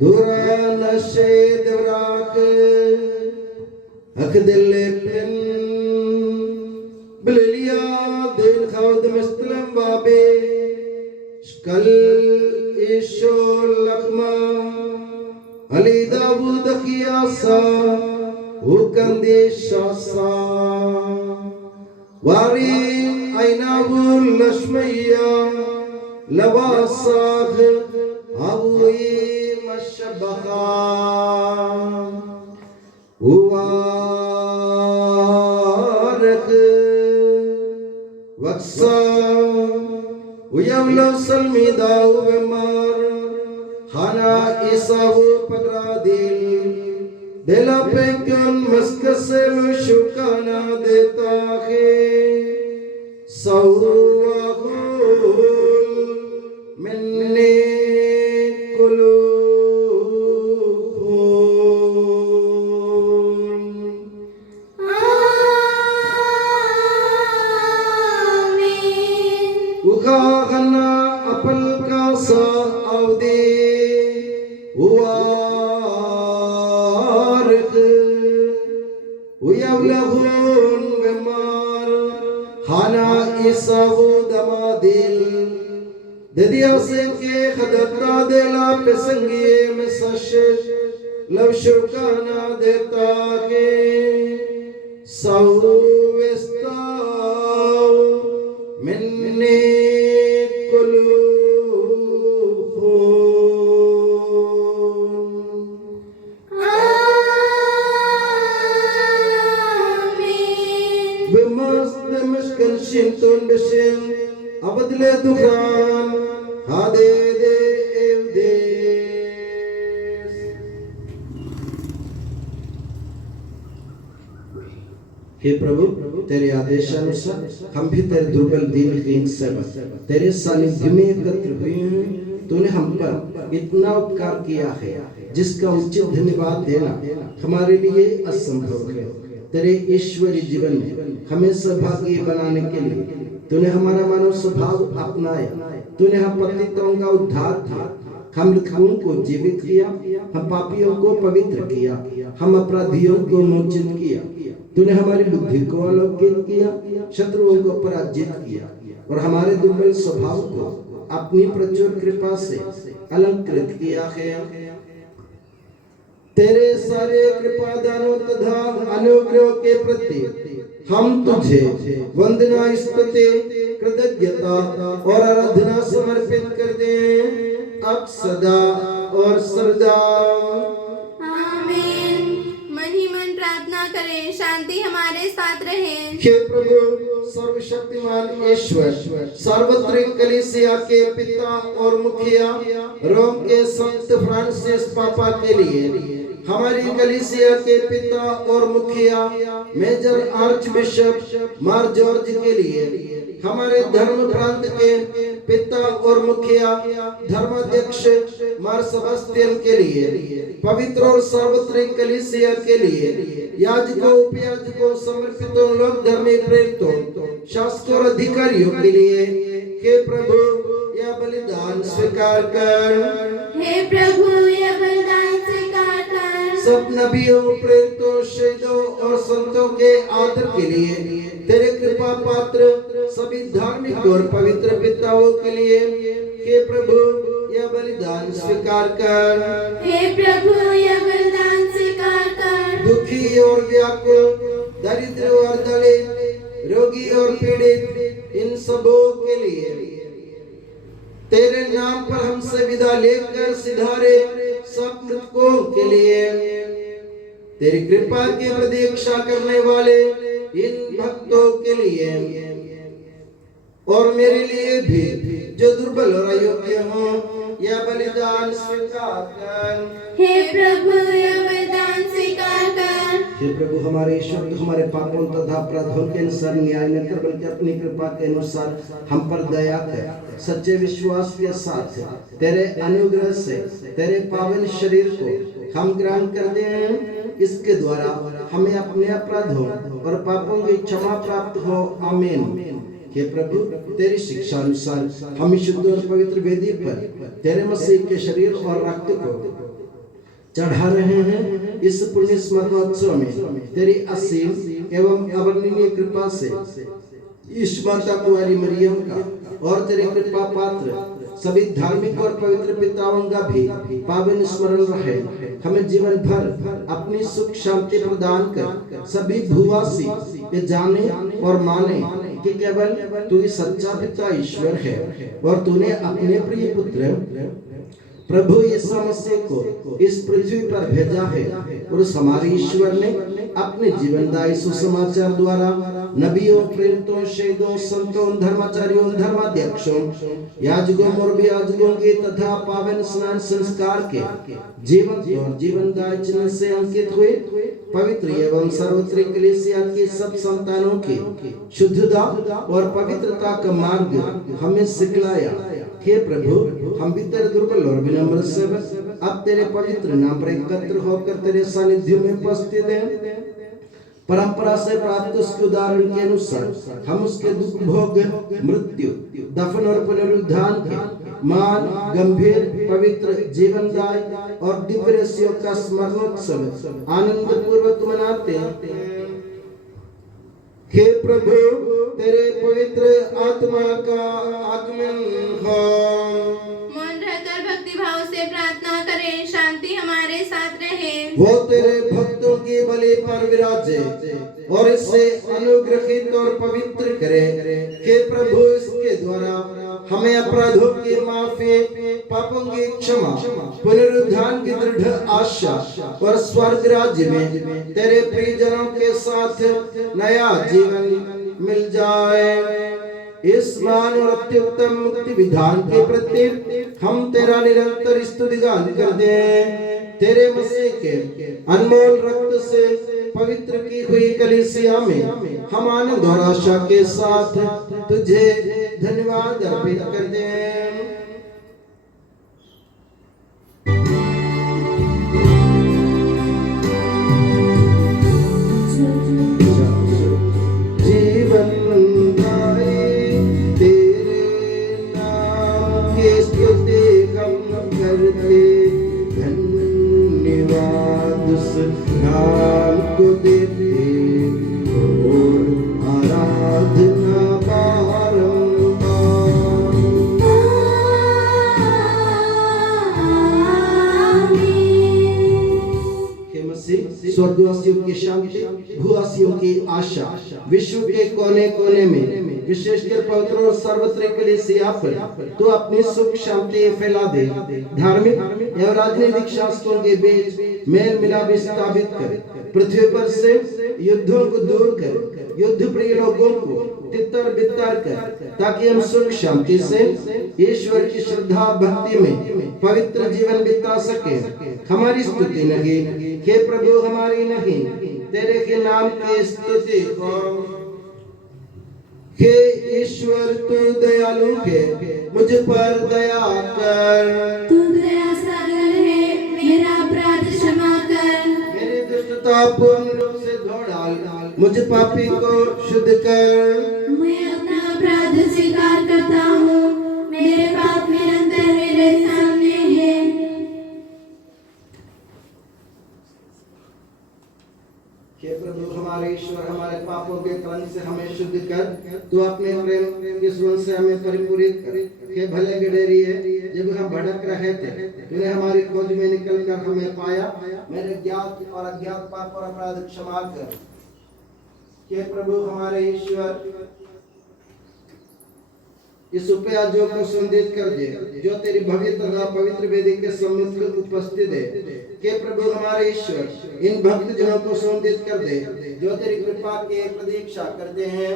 दुरानशे देवराक अखदिले पेन बिलिया दिन खाउद मस्तलम बाबे कल ईशो लखमा अली दाऊद खियासा हुकंदे शासा वारी आइनावुल लश्मैया लवासाख अबुई मशबहा उवारक वक्सा उयवलो सलमिदाउ बेमार खाना इसाव पगरादिल दिला पे क्यों मस्कसे शुकाना देता है सौवाहुल मिन्ने उखाहना अपल का सा अवदे उवारक उयवलहुन बेमार खाना इसावु दमादिल ददिया से के खदता देला पेसंगिए में सश लव शुकाना देता के सौवेस्ताव Minne Shintun beshin abadle dukhan hade de evdes हे प्रभु तेरे आदेशानुसार हम भी तेरे दुर्बल दीनहीन सेवक तेरे सानिध्य में एकत्र हुए हैं तूने हम पर इतना उपकार किया है जिसका उचित धन्यवाद देना हमारे लिए असंभव है तेरे ईश्वरी जीवन में हमें सहभागी बनाने के लिए तूने हमारा मानव स्वभाव अपनाया तूने हम पतितों का उद्धार किया हम मृतकों को जीवित किया हम पापियों को पवित्र किया हम अपराधियों को मोचित किया तूने हमारी बुद्धि को अलौकिक किया शत्रुओं को पराजित किया और हमारे दुर्बल स्वभाव को अपनी प्रचुर कृपा से अलंकृत किया है तेरे सारे कृपा दानों तथा अनुग्रह के प्रति हम तुझे वंदना स्तुति कृतज्ञता और आराधना समर्पित कर दें अब सदा और सर्वदा आमीन। मन ही मन प्रार्थना करें शांति हमारे साथ रहे। हे प्रभु सर्वशक्तिमान ईश्वर सार्वत्रिक कलीसिया के पिता और मुखिया रोम के संत फ्रांसिस पापा के लिए हमारी कलीसिया के पिता और मुखिया मेजर आर्च बिशप मार जॉर्ज के लिए हमारे धर्म प्रांत के पिता और मुखिया धर्माध्यक्ष मार सेबास्टियन के लिए पवित्र और सार्वत्रिक कलीसिया के लिए याजकों उपयाजकों समर्पितों लोक धर्मी प्रेरितों शासकों और अधिकारियों के लिए हे प्रभु यह बलिदान स्वीकार कर हे प्रभु यह बलिदान स्वीकार कर सब नबियों प्रेरितों शहीदों और संतों के आदर के लिए तेरे कृपा पात्र सभी धार्मिक और पवित्र पिताओं के लिए हे प्रभु यह बलिदान स्वीकार कर हे प्रभु यह बलिदान स्वीकार कर दुखी और व्याकुल दरिद्र और दलित रोगी और पीड़ित इन सबों के लिए तेरे नाम पर हमसे विदा लेकर सिधारे सब मृतकों के लिए तेरी कृपा की प्रतीक्षा करने वाले इन भक्तों के लिए और मेरे लिए भी जो दुर्बल और अयोग्य हो यह बलिदान स्वीकार कर हे प्रभु यह बलिदान स्वीकार कर हे प्रभु हमारे ईश्वर हमारे पापों तथा अपराधों के अनुसार न्याय न कर बल्कि अपनी कृपा के अनुसार हम पर दया कर सच्चे विश्वास के साथ तेरे अनुग्रह से तेरे पावन शरीर को हम ग्रहण कर दें इसके द्वारा हमें अपने अपराधों और पापों की क्षमा प्राप्त हो आमीन हे प्रभु तेरी शिक्षा अनुसार हम शुद्ध और पवित्र वेदी पर तेरे मसीह के शरीर और रक्त को चढ़ा रहे हैं इस पुण्य स्मरणोत्सव में तेरी असीम एवं अवर्णनीय कृपा से इस माता कुंवारी मरियम का और तेरे कृपा पात्र सभी धार्मिक और पवित्र पिताओं का भी पावन स्मरण रहे हमें जीवन भर अपनी सुख शांति प्रदान कर सभी भूवासी ये जाने और माने कि केवल तू ही सच्चा पिता ईश्वर है और तूने अपने प्रिय पुत्र प्रभु यीशु मसीह को इस पृथ्वी पर भेजा है और उस हमारे ईश्वर ने अपने जीवनदायी सुसमाचार द्वारा नबियों, प्रेरितों, शहीदों, संतों, धर्माचार्यों, धर्माध्यक्षों, याजकों और याजकों के तथा पावन स्नान संस्कार के जीवन और जीवनदायी चिन्ह से अंकित हुए पवित्र एवं सर्वत्र कलीसिया के सब संतानों की शुद्धता और पवित्रता का मार्ग हमें सिखलाया। हे प्रभु, हम भीतर दुर्बल और विनम्र सेवक अब तेरे पवित्र नाम पर एकत्र होकर तेरे सानिध्य में उपस्थित हैं। परंपरा से प्राप्त उसके उदाहरण के अनुसार हम उसके दुख, भोग, मृत्यु, दफन और पुनरुत्थान के मान, गंभीर, पवित्र, जीवनदायी और दिव्य रहस्यों का स्मरणोत्सव आनंद पूर्वक मनाते हैं। हे प्रभु, तेरे पवित्र आत्मा का आगमन हो। मौन रहकर भक्ति भाव से प्रार्थना करें, शांति हमारे साथ रहे। वो तेरे भक्तों की बलि पर विराजे और इससे अनुग्रहित और पवित्र करे। हे प्रभु, इसके द्वारा हमें अपराधों की माफी, पापों की क्षमा, पुनरुत्थान की दृढ़ आशा और स्वर्ग राज्य में तेरे प्रियजनों के साथ नया जीवन मिल जाए। इस मान और अत्युत्तम मुक्ति विधान के प्रति हम तेरा निरंतर स्तुतिगान कर दें। तेरे मसीह के अनमोल रक्त से पवित्र की हुई कलीसिया में हम आनंद और आशा के साथ तुझे धन्यवाद अर्पित कर दें। जीवन तेरे नाम की स्तुति हम करते, धन्यवाद उस नाम को देते और आराधना स्वर्गवासियों की शांति, भूवासियों की आशा, विश्व के कोने कोने में विशेषकर पवित्र और सर्वत्र कलीसिया पर तो अपनी सुख शांति फैला दे। धार्मिक एवं राजनीतिक शास्त्रों के बीच मेल मिलाप स्थापित कर, पृथ्वी पर से युद्धों को दूर कर, युद्ध प्रिय लोगों को तितर बितर कर, ताकि हम सुख शांति से ईश्वर की श्रद्धा भक्ति में पवित्र जीवन बिता सके। हमारी स्तुति नहीं, हे प्रभु, हमारी नहीं, तेरे के नाम की स्तुति हो। हे ईश्वर, तू दयालु है, मुझ पर दया कर। तू दया सागर है, मेरा अपराध क्षमा कर। मेरी दुष्टता पूर्ण रूप से धो डाल, मुझ पापी को शुद्ध कर। मैं अपना अपराध स्वीकार करता हूँ, मेरे पाप निरंतर मेरे सामने है। हे प्रभु, हमारे ईश्वर, हमारे पापों के कलंक से हमें शुद्ध कर, तू अपने प्रेम के सुमन से हमें परिपूरित कर। हे भले गडेरी है, जब हम भटक रहे थे तूने हमारी खोज में निकलकर हमें पाया। मेरे ज्ञात और अज्ञात पाप और अपराध क्षमा कर। हे प्रभु, हमारे ईश्वर, इस उपयाजों को संदेश कर दे जो तेरी भव्य तथा पवित्र वेदी के सम्मुख उपस्थित है। हे प्रभु, हमारे ईश्वर, इन भक्त जनों को संदेश कर दे जो तेरी कृपा की प्रतीक्षा करते हैं।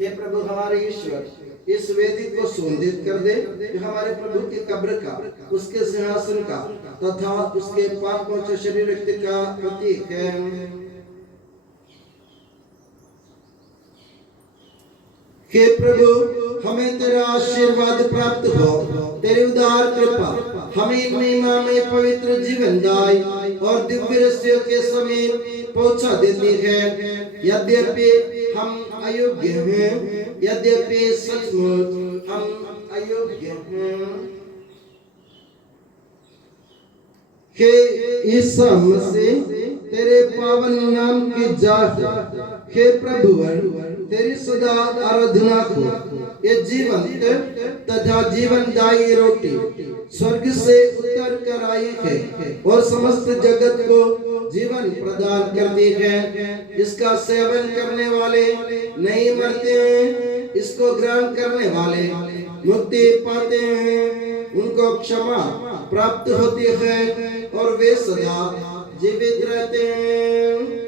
हे प्रभु, हमारे ईश्वर, इस वेदी को संदेश कर दे जो हमारे प्रभु की कब्र का, उसके सिंहासन का तथा उसके पापों से शरीर रक्त का प्रतीक है। हे प्रभु, हमें तेरा आशीर्वाद प्राप्त हो। तेरी उदार कृपा हमें महिमा में पवित्र जीवन दाई और दिव्य रहस्यों के समीप पहुंचा देती है। यद्यपि हम अयोग्य हैं, यद्यपि सचमुच हम अयोग्य हैं, हे ईसा मसीह, तेरे पावन नाम की जात हे प्रभुवर तेरी सदा आराधना को ये जीवंत तथा जीवनदायी रोटी स्वर्ग से उतर कर आई है और समस्त जगत को जीवन प्रदान करती है। इसका सेवन करने वाले नहीं मरते हैं, इसको ग्रहण करने वाले मुक्ति पाते हैं, उनको क्षमा प्राप्त होती है और वे सदा जीवित रहते हैं।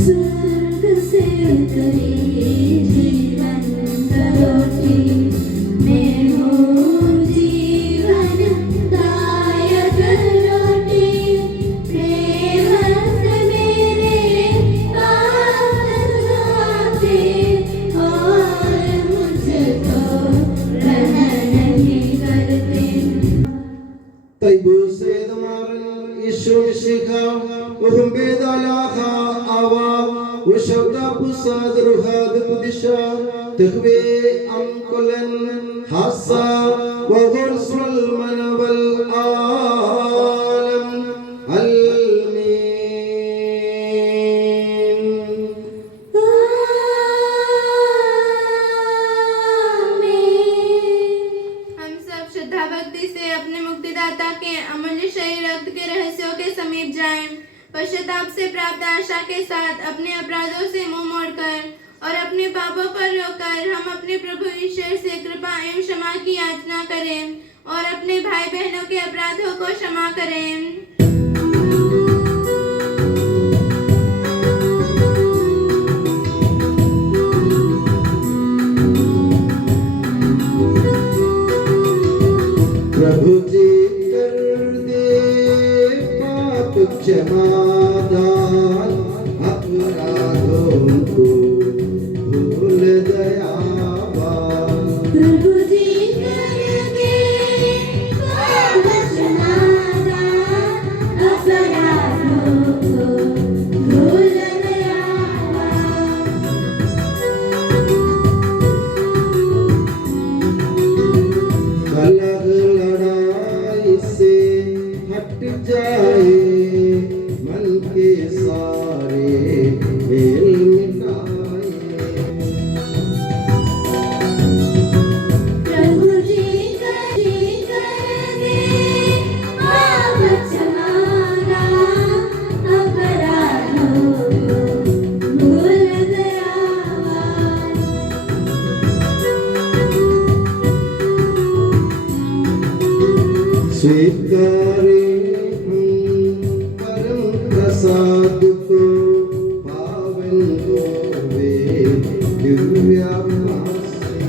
स्वर्ग से उतरी जीवन का रोटी मैं हूँ जीवन दायक रोटी प्रेम से मेरे पास आते और मुझको ग्रहण नहीं करते। Taibu Sedamaran Ishu Shikha Uhumbedalaha Ava Ushauda Pusad Ruhad Pudisha Tukve Amkulan Hasa Wahursul Manabal Alam Almin हम सब श्रद्धा भक्ति से अपने मुक्तिदाता के अमूल्य शरीर रक्त के रहस्यों के समीप जाएं। पश्चाताप से प्राप्त आशा के साथ अपने अपराधों से मुंह मोड़कर और अपने पापों पर रोकर हम अपने प्रभु ईश्वर से कृपा एवं क्षमा की याचना करें और अपने भाई बहनों के अपराधों को क्षमा करें। प्रभु जी कर दे पाप क्षमादान अपराधों को भूल दयावान। प्रभु जी करेंगे पाप क्षमादान अपराधों को भूल कलह लड़ाई से हट जाए मन के सारे खेल मिटाए। प्रभु जी करेंगे पाप क्षमादान अपराधों को भूल दयावान। स्वीकारे परम प्रसाद को पावन को वे दिव्यात्मा से।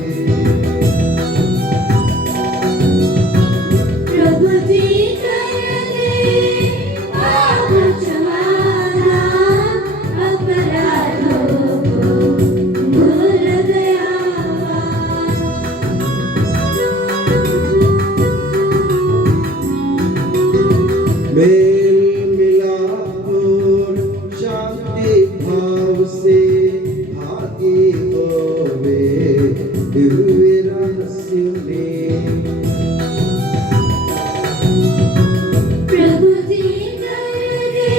प्रभु जी करेंगे पाप क्षमादान अपराधों को भूल दयावान। मेल मिलाप और शांति भाव से भागी होवे दिव्य रहस्य में। प्रभु जी करेंगे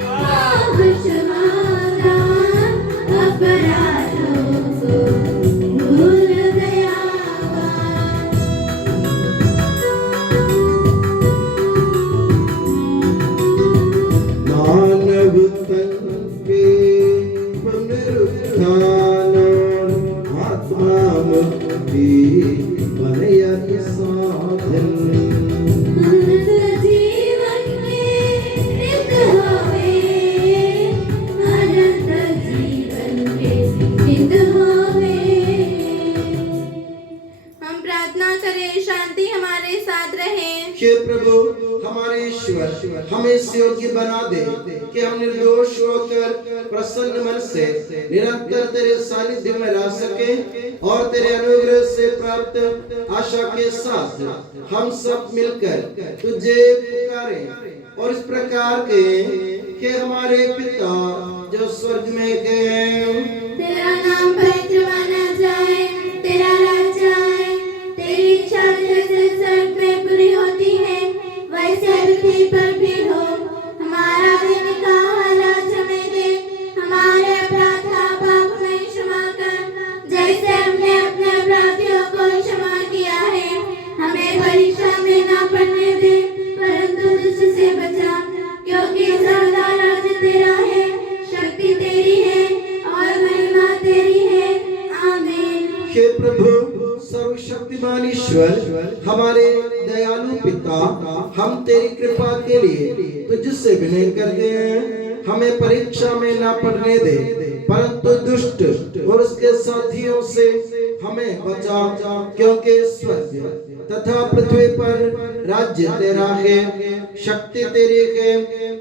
पाप क्षमादान अपराधों को भूल दयावान। मानव तन के पुनरुत्थान और आत्मा मुक्ति बने यह साधन। अनंत जीवन में नित होवे अनंत जीवन में नित होवे। हम प्रार्थना करें शांति हमारे साथ रहे। हे प्रभु हमारे ईश्वर हमें इस योग्य बना दे कि हम निर्दोष होकर प्रसन्न मन से निरंतर तेरे सानिध्य में रह सके और तेरे अनुग्रह से प्राप्त आशा के साथ हम सब मिलकर तुझे पुकारें और इस प्रकार के कि हमारे पिता जो स्वर्ग में हैं, तेरा नाम पवित्र माना जाए, तेरा राज्य आए, तेरी इच्छा जैसे स्वर्ग में पूरी होती है वैसे पृथ्वी पर भी हो। हमारा दिन का आज हमें दे, हमारे अपराध पाप में क्षमा कर जैसे हमने अपने अपराधियों को क्षमा किया है। हमें परीक्षा में ना पड़ने दे परंतु दुष्ट से बचा, क्योंकि सदा राज्य तेरा है, शक्ति तेरी है और महिमा तेरी है। आमीन। हे प्रभु सर्वशक्तिमान ईश्वर, हमारे दयालु पिता, हम तेरी कृपा के लिए तुझसे विनय करते हैं, हमें परीक्षा में ना पड़ने दे परंतु दुष्ट और उसके साथियों से हमें बचा, क्योंकि स्वर्ग तथा पृथ्वी पर राज्य तेरा है, शक्ति तेरी है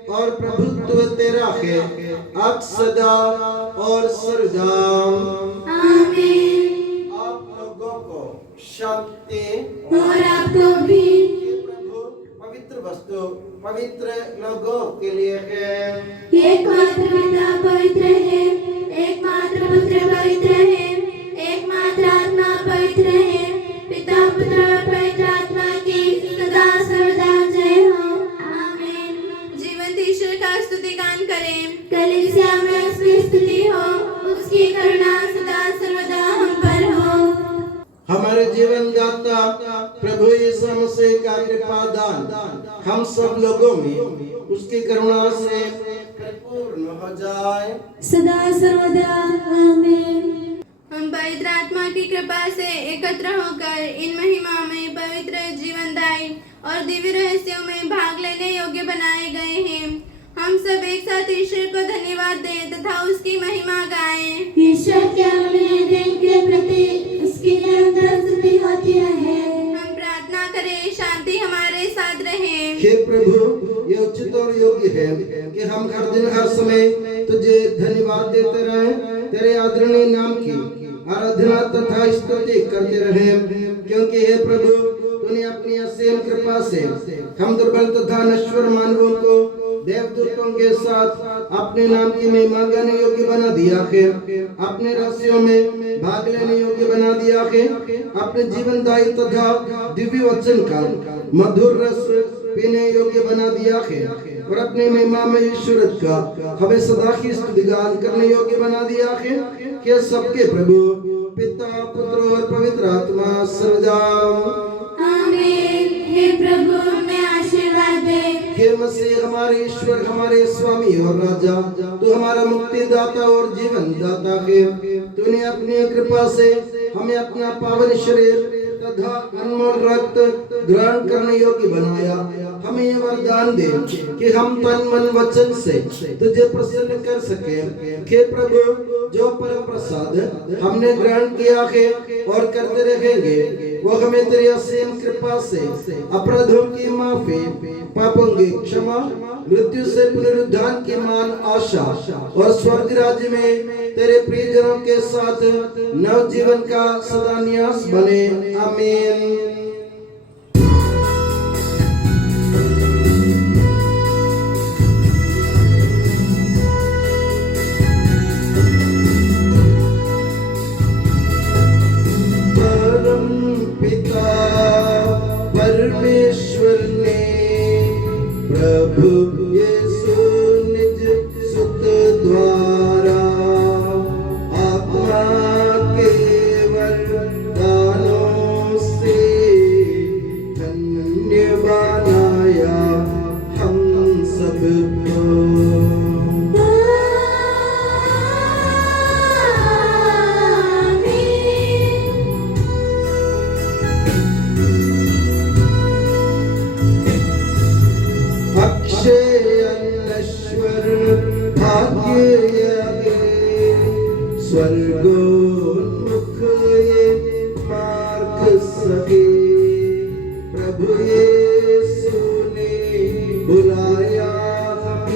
और प्रभुत्व तेरा है, अब सदा और सर्वदा। आमीन। आप लोगों को शांति और आपको भी। प्रभु पवित्र वस्तु पवित्र लोगों के लिए है। एकमात्र पिता पवित्र है, एकमात्र पुत्र पवित्र है, एकमात्र आत्मा पवित्र है। पिता पुत्र और पवित्र आत्मा की सदा सर्वदा जय हो। आमीन। जीवंत ईश्वर का स्तुति गान करें। कलीसिया में उसकी स्तुति हो, उसकी करुणा सदा सर्वदा हम पर हो। हमारे जीवन दाता प्रभु यीशु मसीह का कृपा दान हम सब लोगों में उसकी करुणा से परिपूर्ण हो जाए सदा सर्वदा। आमीन। हम पवित्र आत्मा की कृपा से एकत्र होकर इन महिमा में पवित्र जीवनदायी और दिव्य रहस्यों में भाग लेने योग्य बनाए गए हैं। हम सब एक साथ ईश्वर को धन्यवाद दें तथा उसकी महिमा गाएं। ईश्वर के अमूल्य देन के प्रति उसकी निरंतर स्तुति होती रहे। हम प्रार्थना करें, शांति हमारे साथ रहे। हे प्रभु ये उचित और योग्य है कि हम हर दिन हर समय तुझे धन्यवाद देते रहें, तेरे आदरणीय नाम की आराधना तथा स्तुति करते रहें, क्योंकि हे प्रभु तूने अपनी असीम कृपा से हम दुर्बल तथा नश्वर मानवों को देवदूतों के साथ अपने नाम की महिमा गाने योग्य बना दिया है, अपने रहस्यों में भाग लेने योग्य बना दिया है, अपने जीवनदायी तथा दिव्य वचन का मधुर रस पीने योग्य बना दिया है और अपने महिमा में ईश्वर का हमें सदा की स्तुति गान करने योग्य बना दिया है कि सबके प्रभु पिता पुत्र और पवित्र आत्मा सर्वदा। आमीन। हे प्रभु हमें आशीर्वाद दे। हे मसीह हमारे ईश्वर, हमारे स्वामी और राजा, तू हमारा मुक्तिदाता और जीवन दाता है। तूने अपनी कृपा से हमें अपना पावन शरीर तथा अनमोल रक्त ग्रहण करने योग्य बनाया। हमें ये वरदान दे कि हम तन मन वचन से तुझे प्रसन्न कर सके। हे प्रभु जो परम प्रसाद हमने ग्रहण किया है और करते रहेंगे वो हमें तेरी असीम कृपा से अपराधों की माफी, पापों की क्षमा, मृत्यु से पुनरुद्धान की मान आशा और स्वर्ग राज्य में तेरे प्रियजनों के साथ नव जीवन का सदा निवास बने। आमीन। परमेश्वर ने प्रभु यीशु निज सुत द्वारा आत्मा के वरदानों से धन्य बनाया हम सबको। अनश्वर भाग्य स्वर्गोन्मुख ये मार्ग सके, प्रभु यीशु ने बुलाया हमें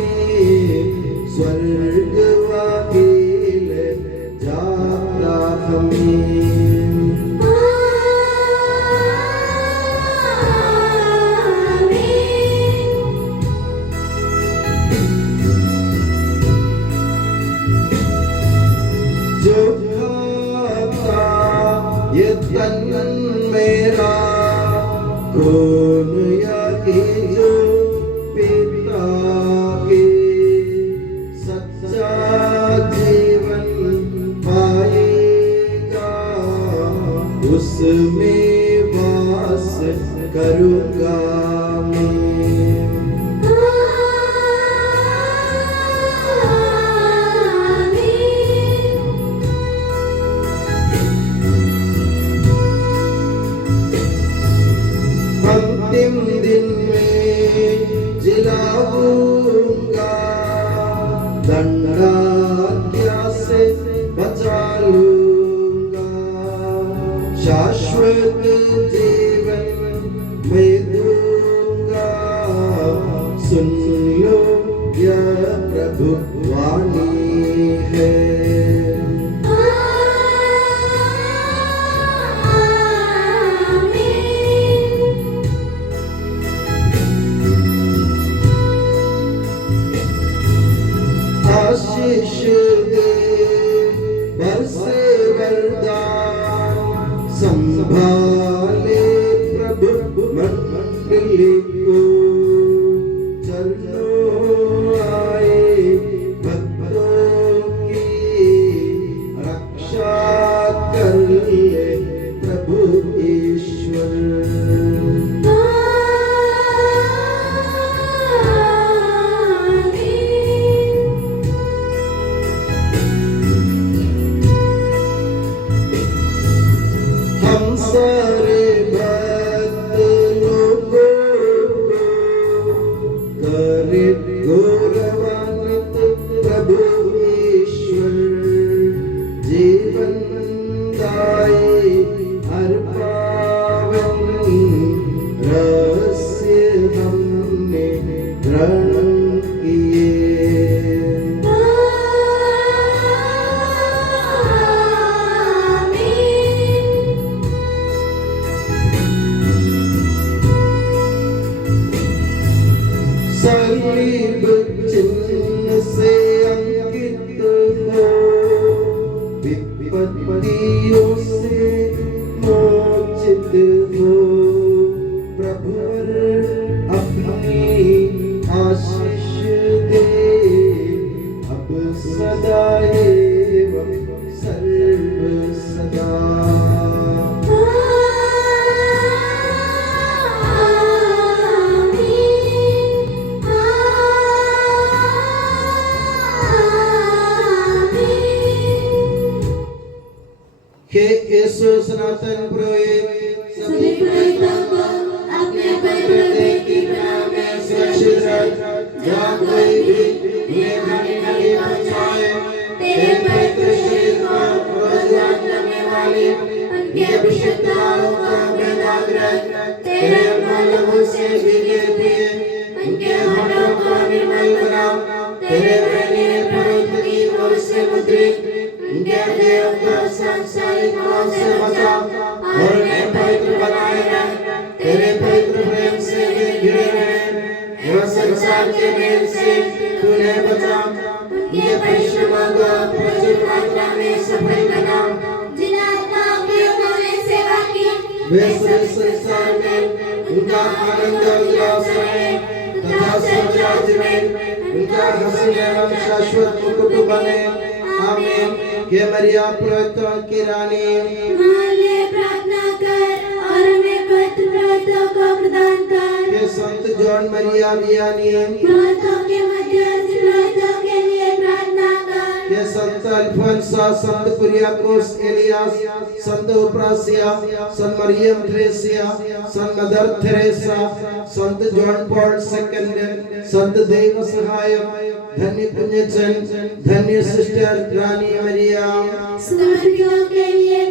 करूँगा मैं। अंतिम दिन में जिलाऊंगा, दंडाज्ञा से बचा लूंगा, शाश्वत जीवन मैं दूंगा। सुन लो यह प्रभु वाणी है। आशीष दे बरसे वरदान, संभाले प्रभु मंडली को। चरणों आए भक्तों की रक्षा कर ले प्रभु ईश्वर। हम सारे भक्त लोगों को करे गौरवान्वित प्रभु ईश्वर। जीवन दायी हर पावन रहस्य हमने ग्रहण किए। सलीब चिन्ह से अंकित हो, विपत्तियों से मोचित हो। प्रभु अपनी आशीष दे, अब सदा एवं सर्व सदा। हे यीशु सनातन पुरोहित, सभी पुरोहितों को अपने पवित्र की नाम में सुरक्षित रख, जहाँ कोई भी उन्हें हानि नहीं पहुँचाए। तेरे पवित्र शरीर को रोजाना करने वाले उनके अभिषिक्ताओं को बेदाग रख। तेरे लहू से भीगे हुए उनके होठों को निर्मल बना। तेरे प्रेमी पुरोहित की ओर से मुद्रित उनके देव को सांसारिक मोह से बचा और उन्हें पवित्र बनाए रख। तेरे पवित्र प्रेम से वे घिरे रहे एवं संसार के मेल से तूने बचा। उनके परिश्रमों को प्रचुर मात्रा में सफल बना। जिन आत्माओं की उन्होंने सेवा की, वे संसार में उनका आनंद और उल्लास रहे तथा स्वर्ग राज्य में उनका हसन एवं शाश्वत मुकुट बने। आमीन। हे मरिया पुरोहितों की रानी, हमारे लिए प्रार्थना कर और हमें पवित्र पुरोहितों को प्रदान कर। हे संत जॉन मरिया वियानी, पुरोहितों के मध्यस्थ पुरोहितों के लिए प्रार्थना कर। हे संत अल्फोंसा, संत कुरियाकोस एलियास, संत उप्रासिया, संत मरियम थ्रेसिया, संत मदर थेरेसा, संत जॉन पॉल सेकंड, संत देव सहाय, धन्य पुण्यचन, धन्य सिस्टर रानी मरिया, समर्पियों के लिए